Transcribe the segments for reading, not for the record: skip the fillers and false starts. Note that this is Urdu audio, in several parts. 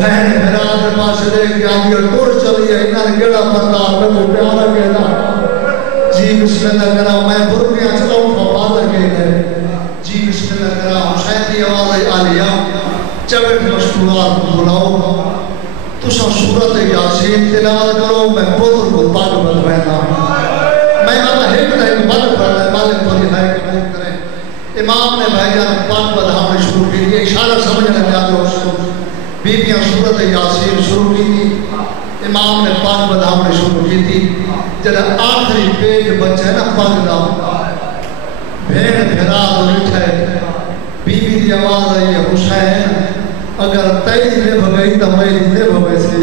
بہن بھرا دے پاس دیکھ کے آدھی ٹور چلی ہے انہاں نے گیڑا پردہ میں کو پیارا کہنا جی بسم اللہ کرا میں برکیاں چلاؤں فوادہ کے گئے جی بسم اللہ کرا حسین دی آواز عالیہ چوٹ مشکورات بلاؤ تو سا صورت یاسین تلاوت کرو میں پوتر کو پاک بدوینا میں مالا ایک بد پڑھنا ہے مالک تو یہ ہے کہ قبول کریں امام نے بھائی جان پاک بدھام نے شروع کی تھی اشارہ سمجھنے میں آگے اس بیبیاں صورت یاسین شروع کی تھی امام نے پاک بدھام نے شروع کی تھی جب آخری پیج بچہ ہے نا پاک دام بھین بھیرا دو اٹھے بی بی دی آواز آئی ہے حسین اگر تیز نے بھگئی تو میں نے بھگئی سے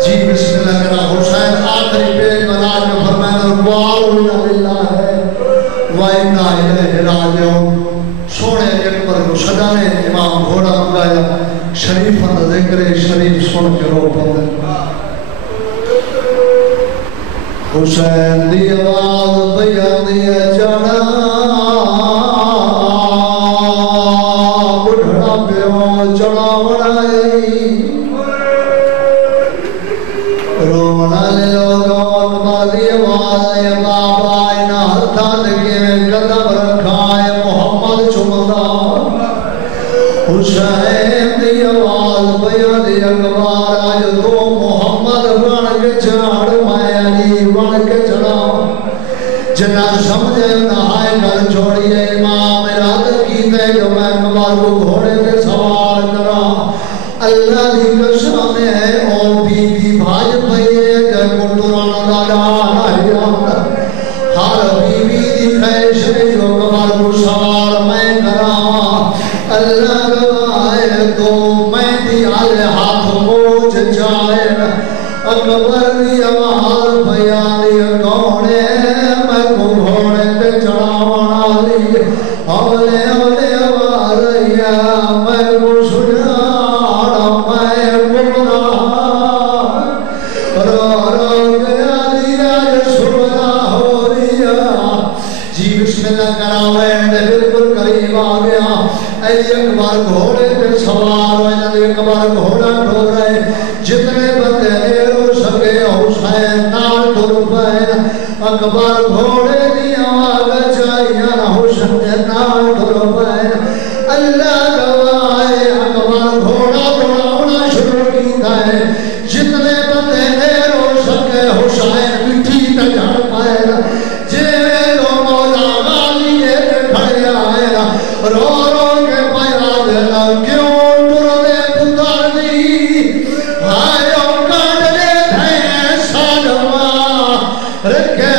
جی بسم اللہ کرا حسین آخری پیج ملاج میں فرمائنا وَعَوْنَا لِلَّهِ ہے وَإِنَّا إِلَيْهِ رَاجِعُونَ سونے اکبر کو صدانے امام گھوڑا مگایا شریف اندر ذکر شریف سن کے رو پندر حسین دی آواز بیان دیا جانا بڑھڑا پیو چڑا بڑھائی رونا لے لوگوں اکبر دی آواز بابا اینا ہتھا دکھے قدم رکھائے محمد چمدہ حسین دی آواز بیان دی اکبر آج تو محمد بن کے چڑھ جنا سمجھے نہائے گھر چھوڑیے امام ارادت کیتے جو میں کبار کو گھوڑے پہ سوار کرا اللہ دی قسم ہے او بی بی بھائی بھئیے کہ کنڈرانا دادا آئیان ہر بی بی دی خیش ہے جو کبار کو سوار میں کرا اللہ گوائے تو میں دی آلے ہاتھ موج جائے اکبر دی آواز بیان دی گھوڑے اکبر گھوڑے دی آواز چاہیے حسین نال ڈھر پائے اللہ گواہے اکبر گھوڑا دوڑاؤنا شروع کیتا ہے جتنے بندے دیر ہو سکے حسین مٹھی تے جھڑ پائے جے لو مولا غالی تے کھڑے آئے رو رو کے پیا دینا کیوں ٹر دے پتر دی ہائے او کاٹ دے تھے سالما رکھے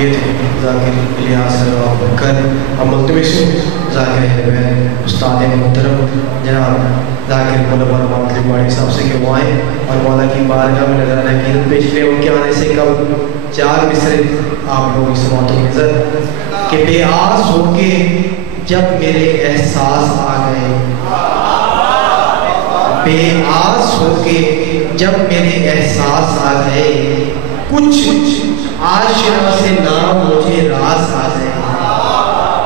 یہ تھے ذاکر الیاس بکر اور ملتمس ذاکر حلوین استاد محترم جناب ذاکر منور مانتری باڑی صاحب سے کہ وہ آئیں اور مولا کی بارگاہ میں نظرانہ عقیدت پیش کریں ان کے آنے سے قبل 4 مصرے آپ لوگوں کی سماعت و عزت کہ بے آس ہو کے جب میرے احساس آ گئے بے آس ہو کے جب میرے احساس آ گئے کچھ آشنا سے نام مجھے راز آ گئے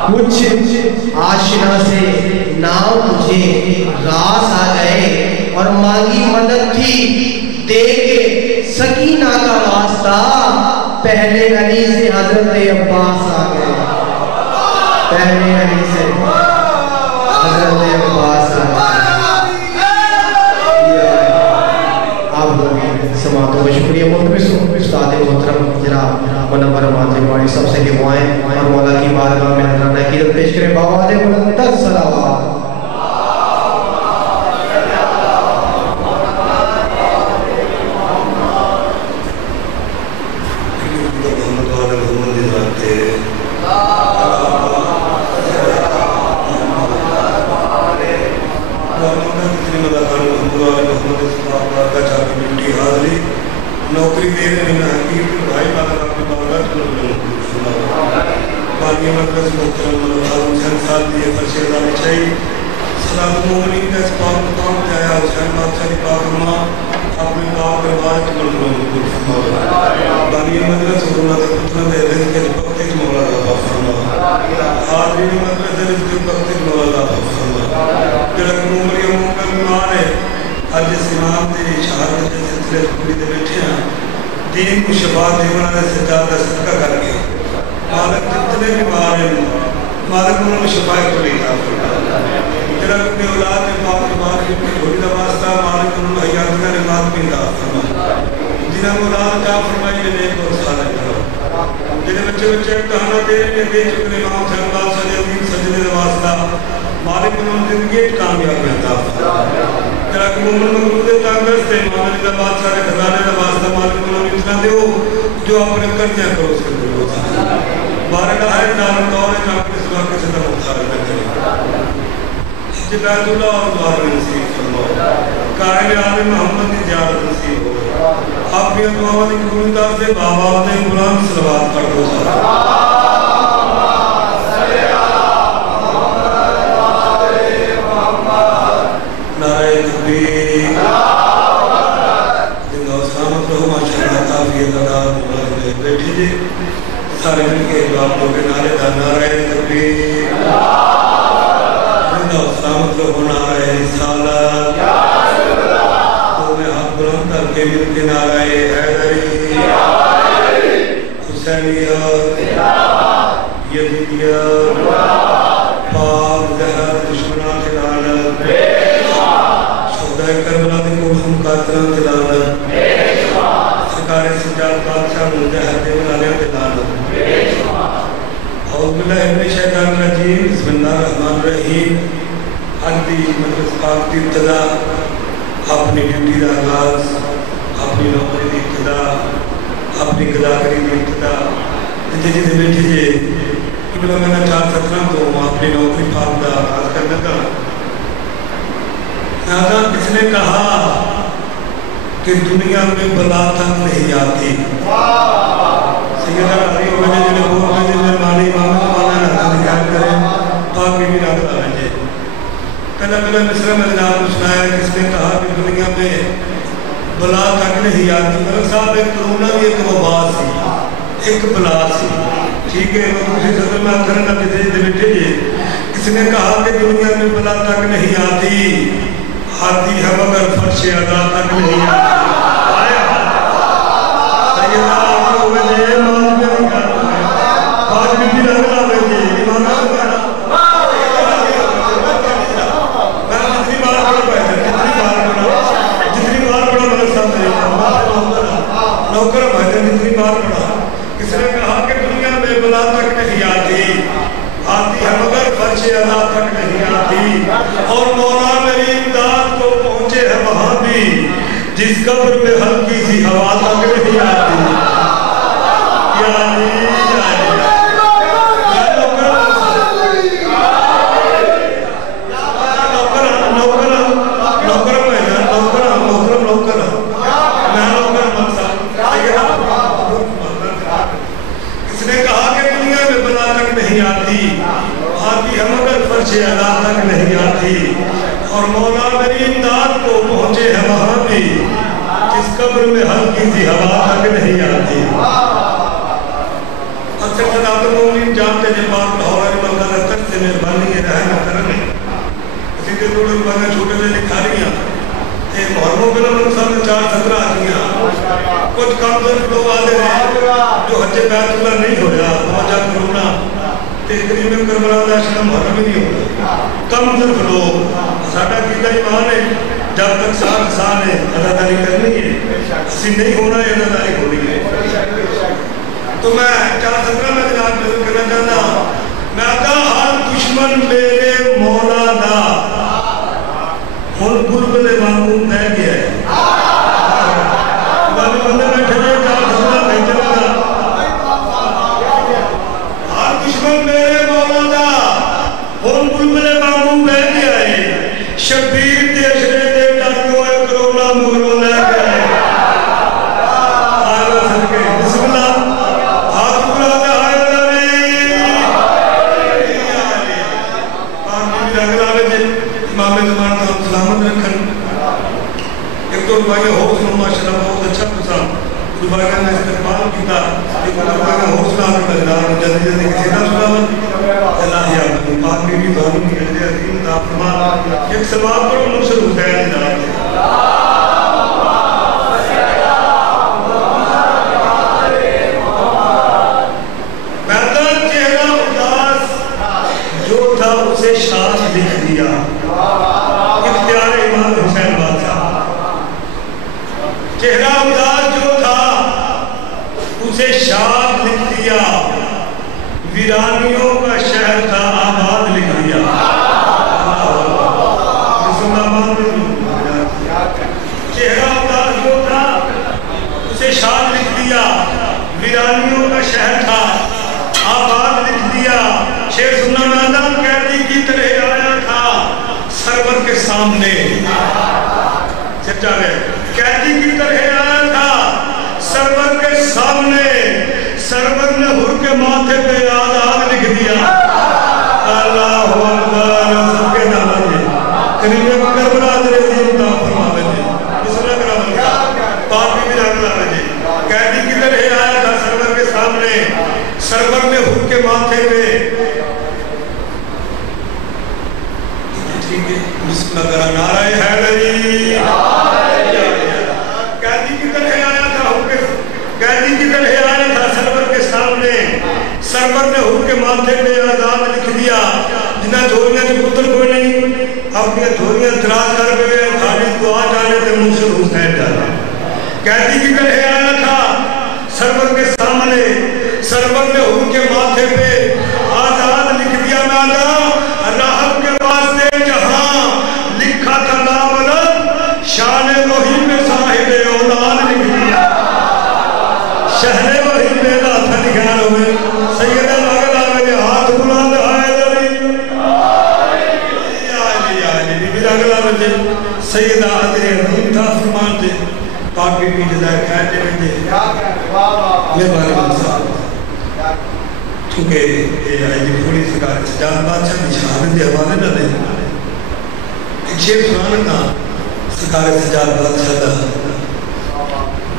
کچھ آشنا سے نام مجھے راز آ گئے اور مانگی مدد تھی دے کے سکینہ کا واسطہ پہلے علی سے حضرت عباس آ گئے پہلے علی سے حضرت عباس آ گئے آپ لوگ سماعتوں میں شکریہ ملتمس استاد محترم جناب منور مانتری باڑی سب سے کہ وہ آئیں اور مولا کی بارگاہ میں نظرانہ عقیدت پیش کریں بابا دے بلند صلوات نوکری دے رہے ہیں حقیق بھائی بادر اپنی بارگاہ باقی مدرس محترم حسین صاحب دیے فرشی ادانی چاہیے صلاة المومنین کا اس پاک مقام تے آیا حسین بادشاہ دی پاک ماں اپنے پاک دربار کے ملکوں بانی مدرس حضورنا دے پتنا دے رزق کے پکتے مولا دا فرما حاضرین مدرس دے رزق کے پکتے مولا دا فرما جلک مومنی مومن بیمار ہے آج اس امام دے شہادت دے سلسلے پوری دے بیٹھے ہیں دین کو شفا دیونا دے سجادہ صدقہ کر کے مالک جتنے بیمار ہیں مالک انہوں نے شفا کو لے کر جلک اپنے اولاد میں پاک بیمار کی اپنی جھوڑی دا واسطہ مالک انہوں نے حیاتنا نمات بھی دا فرما جنہاں اولاد کا فرمائی نے نیک اور صالح کرو جنہیں بچے امتحانہ دے چکے امام صاحب صلی عظیم سجدے دا واسطہ مالک انہوں نے زندگی کامیاب عطا جراک مومن مقبول تانگرس تے معاملے دا بادشاہ نے خزانے دا واسطہ مالک انہوں نے اتنا دیو جو اپنے قرضیاں کرو اس کے دلو تھا بارے آئے دارم دور ہے جہاں اپنے سوا کے صدر مختار کرتے حج بیت اللہ اور دوار نصیب فرماؤ قائل عالم محمد کی زیارت نصیب ہو آپ بھی دعاوں کی قبولیت سے بابا نے قرآن صلوات پڑھ دو سارے مل کے جواب دو کے نعرے دا نعرہ تکبیر زندہ سلامت لوگوں نعرہ رسالت تو میں ہاتھ بلند کر کے مل کے نعرہ حیدری حسینیت یزیدیت پاک زہر دشمنان لعنت شہدائے کربلا دے کو ہم قاتلان لعنت سرکار سجاد بادشاہ مجاہد دے ولالے لعنت اعوذ باللہ من الشیطان الرجیم بسم اللہ الرحمن الرحیم حج دی مجلس پاک دی ابتدا اپنی ڈیوٹی دا آغاز اپنی نوکری دی ابتدا اپنی گداکری دی ابتدا جی بیٹھے جی قبلہ میں نے 4:17 تو اپنی نوکری پاک دا آغاز کر دیتا ناظر کس نے کہا کہ دنیا میں بلا تک نہیں آتی سیدہ علی وجہ جنہیں بھول میں جنہیں مالی ماما مانا نحن دکھار کریں پاکی بھی رات آئیں پہلا مصرہ میں جناب سنایا کس نے کہا کہ دنیا میں بلا تک نہیں آتی ملک صاحب ایک کرونا بھی ایک وبا سی ایک بلا سی ٹھیک ہے وہ دوسری صدر میں آپ کرنا کسی دے بیٹھے جی کس نے کہا کہ دنیا میں بلا تک نہیں آتی آتی ہے مگر فرش ادا تک نہیں آتی سیدہ آتی ہوئے جے ماں میں نہیں کرتا ہے آج بھی لگنا ہوئے جے ایمان کا کرنا میں جتنی بار پڑھا ملک صاحب نے نوکر بھائی جتنی بار پڑھا کس نے کہا کہ دنیا میں بلا تک نہیں آتی آتی ہے مگر فرش ادا تک نہیں آتی اور مولا میری امداد کو پہنچے ہے وہاں بھی جس قبر میں ہلکی سی ہوا تک نہیں آتی یا علی کس نے کہا کہ دنیا میں بلا تک نہیں آتی آتی ہے مگر فرش ادا تک نہیں آتی اور مولا میری امداد کو پہنچے ہے وہاں بھی جس قبر میں ہلکی سی ہوا تک نہیں آتی اکثر صداقت مومنین جانتے جب بات لاہور بندہ رکھت سے مہربانی ہے رہنا کرنے اسی کے دوڑے بندہ چھوٹے سے لکھا رہی ہیں ایک محرموں کے لئے صاحب نے 4:17 آتی ہیں کچھ کم ظرف لوگ آتے ہیں جو حج بیت اللہ نہیں ہویا پہنچا کرونا تقریب کربلا دا شرم محرم ہی نہیں ہوتا کم ظرف لوگ ساڑھا کیتا ایمان ہے جب تک سال ہے عزاداری کرنی ہے اسی نہیں ہونا ہے عزاداری ہونی ہے تو میں 4:17 میں جناب نظر کرنا چاہتا میں آتا ہر دشمن میرے مولا دا ہن گلبلے معمول ہے گیا ہے بندے بیٹھے ہیں 4:17 میں چلا گا ہر دشمن میرے مولا دا ہن گلبلے معمول ہے گیا ہے شبیر دے اشرے دے ڈاکیوں ایک تو ربائی حوصلہ ماشاءاللہ بہت اچھا پسند ربائی کا استقبال کیتا ایک ربائی کا حوصلہ آگے بجدار جلدی جلدی کسی نہ سناون اللہ یا بنی پاک بھی بھانو کی حضر عظیم دا فرمان ایک سواب پر منصر حسین دا میدان چہرہ اداس جو تھا اسے شاہ لکھ دیا اختیار امام حسین بادشاہ چہرہ اداس جو تھا اسے شاد لکھ دیا ویرانیوں کا شہر تھا آباد لکھ دیا چہرہ اداس جو تھا اسے شاد لکھ دیا ویرانیوں کا شہر تھا آباد لکھ دیا شیر سننا نادم قیدی کی طرح آیا تھا سرور کے سامنے سچا ہے قیدی کی طرح آیا تھا سرور کے سامنے سرور نے ہر کے ماتھے پہ آزاد لکھ دیا اللہ اکبر سب کے نام دے قریب مگر برادر عظیم دا فرماوے دے اس طرح کرا بلکہ پاکی بھی رکھ لاوے دے قیدی کی طرح آیا تھا سرور کے سامنے سرور نے ہر کے ماتھے پہ ٹھیک ہے بسم اللہ کرا نعرہ حیدری قیدی کی طرح آیا تھا قیدی کی طرح آیا تھا سرور کے سامنے سرور نے ہر کے ماتھے پہ آزاد لکھ دیا جنہ دھوریاں جو پتر کوئی نہیں اپنی دھوریاں دراز کر پہ خالی دعا جانے تھے منصر حسین جانے قیدی کی طرح آیا تھا سرور کے سامنے سرور نے ہر کے ماتھے پہ آزاد لکھ دیا نادا راہب کے واسطے جہاں لکھا تھا ناملد شان وحی میں صاحب اولاد لکھ دیا شہر وحی میں لاتا لکھا ہوئے سید المغل آگے ہاتھ بلند حیدری آلی بھی اگلا بجے سید آدھے عظیم تھا فرمان دے پاکی بھی جزائے کھائے میں دے میں بارے بلسا چونکہ یہ آئی جی تھوڑی سکار سجاد بادشاہ نشانت دے حوالے نہ دے ایک شیر سنانا تھا سکار سجاد بادشاہ دا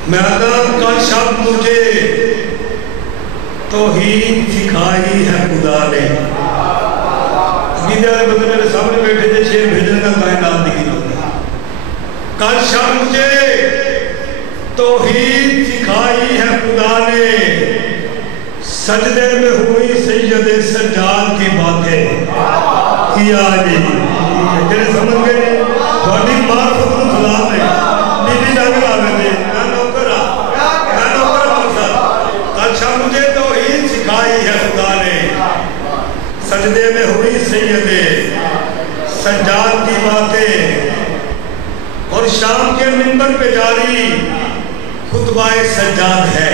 میں آدم کل شب مجھے توحید سکھائی ہے خدا نے عقیدہ بندے میرے سامنے بیٹھے تھے شیر بھیجنے کا کائنات نہیں ہوتا کل شب مجھے توحید سکھائی ہے خدا نے سجدے میں ہوئی سید سجاد کی باتیں کیا جی جنہیں سمجھ گئے بڑی معرفت و سلام ہے نیلی رنگ لاوے دے میں نوکرہ مقصد اچھا مجھے توحید سکھائی ہے خدا نے سجدے میں ہوئی سید سجاد کی باتیں اور شام کے منبر پہ جاری خطبہ سجاد ہے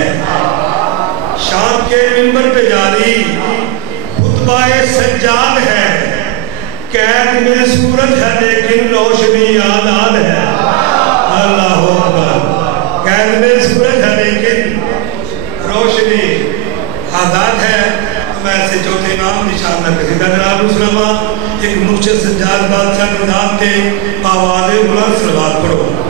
شام کے منبر پہ جاری خطبہ سجاد ہے قید میں سورج ہے لیکن روشنی آزاد ہے اللہ اکبر قید میں سورج ہے لیکن روشنی آزاد ہے ہم ایسے چوتھے نام نشان نہ کسی جناب اسلامہ ایک مرشد سجاد بادشاہ کے نام کے آواز بلند صلوات پڑھو